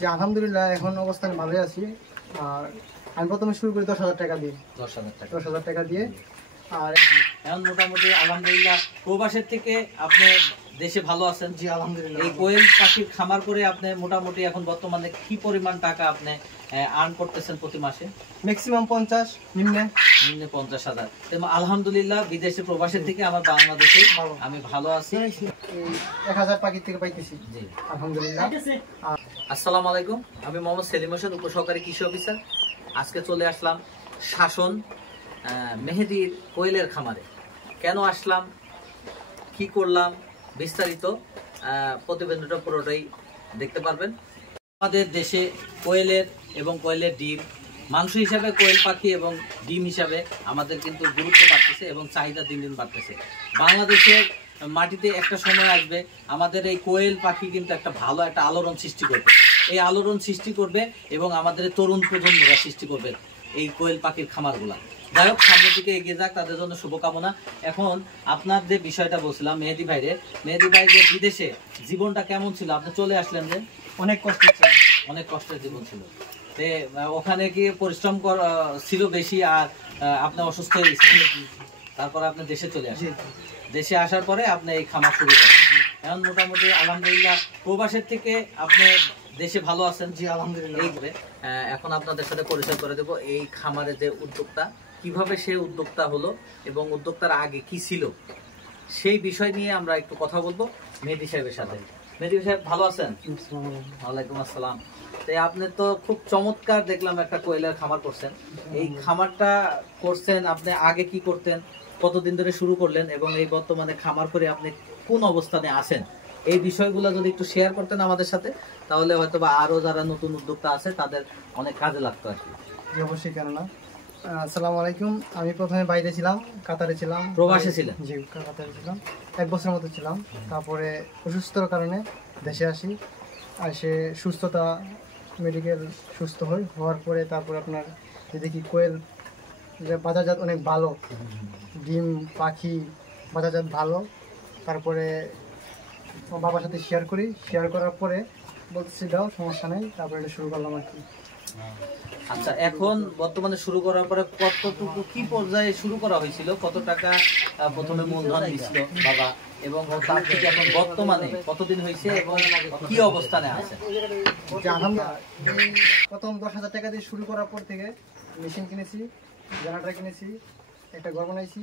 যে আলহামদুলিল্লাহ এখন অবস্থানে ভালোই আছি। আর আমি প্রথমে শুরু করি 10,000 টাকা দিয়ে। 10,000 টাকা দিয়ে। আর এখন মোটামুটি আলহামদুলিল্লাহ প্রবাসের থেকে আপনি দেশে ভালো আছেন। জি আলহামদুলিল্লাহ। এই কোয়েল পাখির খামার করে আপনি মোটামুটি এখন বর্তমানে কি পরিমাণ টাকা আপনি আর্ন করতেছেন প্রতি মাসে? ম্যাক্সিমাম 50, নিম্নে 50,000। আলহামদুলিল্লাহ বিদেশে প্রবাসের থেকে আমার বাংলাদেশে আমি ভালো আছি। 1000 পাখি থেকে পাইতেছি। জি আলহামদুলিল্লাহ। আসসালামু আলাইকুম, আমি মোহাম্মদ সেলিম হোসেন, উপসহকারী কৃষি অফিসার। আজকে চলে আসলাম শাসন মেহেদির কোয়েলের খামারে। কেন আসলাম, কি করলাম, বিস্তারিত প্রতিবেদনটা পুরোটাই দেখতে পারবেন। আমাদের দেশে কোয়েলের এবং কোয়েলের ডিম মাংস হিসাবে, কোয়েল পাখি এবং ডিম হিসাবে আমাদের কিন্তু গুরুত্ব বাড়তেছে এবং চাহিদা দিন দিন বাড়তেছে। বাংলাদেশের মাটিতে একটা সময় আসবে আমাদের এই কোয়েল পাখি কিন্তু একটা ভালো একটা আলোড়ন সৃষ্টি করবে। এই আলোড়ন সৃষ্টি করবে এবং আমাদের তরুণ প্রজন্মরা সৃষ্টি করবে এই কোয়েল পাখির খামারগুলা। যাই হোক, সামনের দিকে এগিয়ে যাক, তাদের জন্য শুভকামনা। এখন আপনার যে বিষয়টা বলছিলাম মেহেদি ভাই যে বিদেশে জীবনটা কেমন ছিল, আপনি চলে আসলেন যে অনেক কষ্ট ছিল, অনেক কষ্টের জীবন ছিল। ওখানে কি পরিশ্রম ছিল বেশি, আর আপনি অসুস্থ হয়ে গেছিলেন, তারপর আপনি দেশে চলে আসেন। দেশে আসার পরে আপনি এই খামার শুরু করেন। এখন মোটামুটি আলহামদুলিল্লাহ প্রবাসের থেকে আপনি দেশে ভালো আছেন। জি আলহামদুলিল্লাহ। এখন আপনাদের সাথে পরিচয় করে দেবো এই খামারে যে উদ্যোক্তা, কিভাবে সে উদ্যোক্তা হলো এবং উদ্যোক্তার আগে কি ছিল, সেই বিষয় নিয়ে আমরা একটু কথা বলবো মেহেদি সাহেবের সাথে। মেহেদি সাহেব ভালো আছেন? ওয়ালাইকুম আসসালাম। আপনি তো খুব চমৎকার দেখলাম একটা কোয়েলের খামার করছেন। এই খামারটা করছেন, আপনি আগে কি করতেন, কতদিন ধরে শুরু করলেন এবং এই বর্তমানে খামার করে আপনি কোন অবস্থানে আছেন, এই বিষয়গুলো যদি একটু শেয়ার করতেন আমাদের সাথে, তাহলে হয়তো বা আরো যারা নতুন উদ্যোক্তা আছে তাদের অনেক কাজে লাগতো আর কি। জি অবশ্যই, কেন না। আসসালামু আলাইকুম। আমি প্রথমে বাইরে ছিলাম, কাতারে ছিলাম। প্রবাসে ছিলেন? জি কাতারে ছিলাম, 1 বছরের মতো ছিলাম। তারপরে অসুস্থতার কারণে দেশে আসি। এসে সুস্থতা, মেডিকেল সুস্থ হওয়ার পরে তারপর আপনার দেখি কোয়েল বাজারজাত অনেক ভালো, ডিম পাখি বাজারজাত ভালো। তারপরে বাবার সাথে শেয়ার করার পরে বলতেছি দাও, সমস্যা নেই, তারপরে এটা শুরু করলাম আর কি। আচ্ছা, এখন বর্তমানে শুরু করার পরে কতটুকু কি পর্যায়ে শুরু করা হয়েছিল, কত টাকা প্রথমে মূলধন দিছিল বাবা, এবং তার থেকে এখন বর্তমানে কতদিন হয়েছে এবং কি অবস্থানে আছে? প্রথম 10,000 টাকা দিয়ে শুরু করার পর থেকে মেশিন কিনেছি, জেনারেটর কিনেছি, একটা ঘর বানাইছি।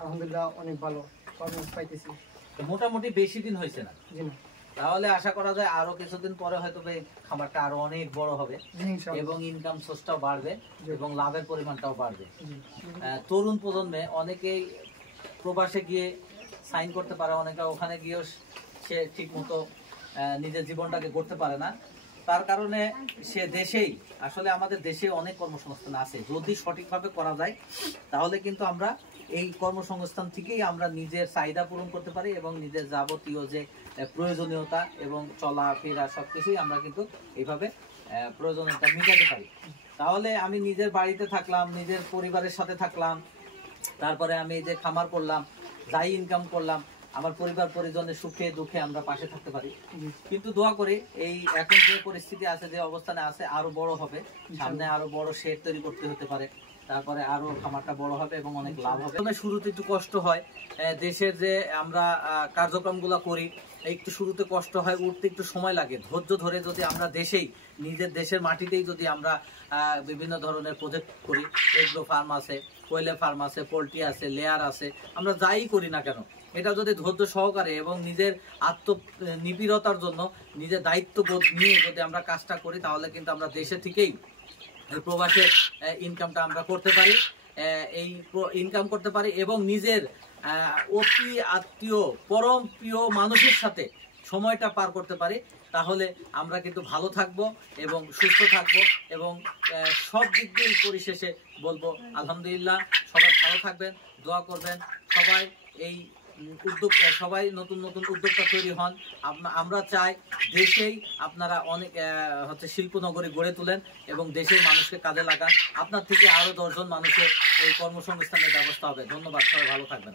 আলহামদুলিল্লাহ অনেক ভালো পারফরমেন্স পাইতেছি। মোটামুটি বেশি দিন হয়েছে না? জি না। তাহলে আশা করা যায় আরো কিছুদিন পরে হয়তো খামারটা আরো অনেক বড় হবে এবং ইনকাম সোর্সটাও বাড়বে এবং লাভের পরিমাণটাও বাড়বে। তরুণ প্রজন্মে অনেকেই প্রবাসে গিয়ে সাইন করতে পারে, অনেকে ওখানে গিয়েও সে ঠিক মতো নিজের জীবনটাকে গড়তে পারে না। তার কারণে সে দেশেই, আসলে আমাদের দেশে অনেক কর্মসংস্থান আছে, যদি সঠিকভাবে করা যায় তাহলে কিন্তু আমরা এই কর্মসংস্থান থেকেই আমরা নিজের চাহিদা পূরণ করতে পারি এবং নিজের যাবতীয় যে প্রয়োজনীয়তা এবং চলাফেরা সবকিছুই আমরা কিন্তু এইভাবে প্রয়োজনীয়তা মেটাতে পারি। তাহলে আমি নিজের বাড়িতে থাকলাম, নিজের পরিবারের সাথে থাকলাম, তারপরে আমি যে খামার করলাম, যাই ইনকাম করলাম, আমার পরিবার পরিজনের সুখে দুঃখে আমরা পাশে থাকতে পারি। কিন্তু দোয়া করি এই এখন যে পরিস্থিতি আছে, যে অবস্থানে আছে, আরো বড় হবে, সামনে আরো বড় শেড তৈরি করতে হতে পারে, তারপরে আরো খামারটা বড় হবে এবং অনেক লাভ হবে। শুরুতে একটু কষ্ট হয়, দেশের যে আমরা কার্যক্রমগুলো করি একটু শুরুতে কষ্ট হয়, উঠতে একটু সময় লাগে। ধৈর্য ধরে যদি আমরা দেশেই, নিজের দেশের মাটিতেই যদি আমরা বিভিন্ন ধরনের প্রজেক্ট করি, এগ্রো ফার্ম আছে, কোয়েলের ফার্ম আছে, পোল্ট্রি আছে, লেয়ার আছে, আমরা যাই করি না কেন, এটা যদি ধৈর্য সহকারে এবং নিজের আত্মনির্ভরতার জন্য নিজের দায়িত্ববোধ নিয়ে যদি আমরা কাজটা করি, তাহলে কিন্তু আমরা দেশে থেকেই প্রবাসের ইনকামটা আমরা করতে পারি, এই ইনকাম করতে পারি এবং নিজের অতি আত্মীয় পরম প্রিয় মানুষের সাথে সময়টা পার করতে পারি। তাহলে আমরা কিন্তু ভালো থাকব এবং সুস্থ থাকব এবং সব দিক দিয়ে পরিশেষে বলবো আলহামদুলিল্লাহ। সবাই ভালো থাকবেন, দোয়া করবেন, সবাই এই সবাই নতুন নতুন উদ্যোক্তা তৈরি হন। আমরা চাই দেশেই আপনারা অনেক শিল্পনগরী গড়ে তুলেন এবং দেশের মানুষকে কাজে লাগান। আপনার থেকে আরো 10 জন মানুষের এই কর্মসংস্থানের ব্যবস্থা হবে। ধন্যবাদ, সবাই ভালো থাকবেন।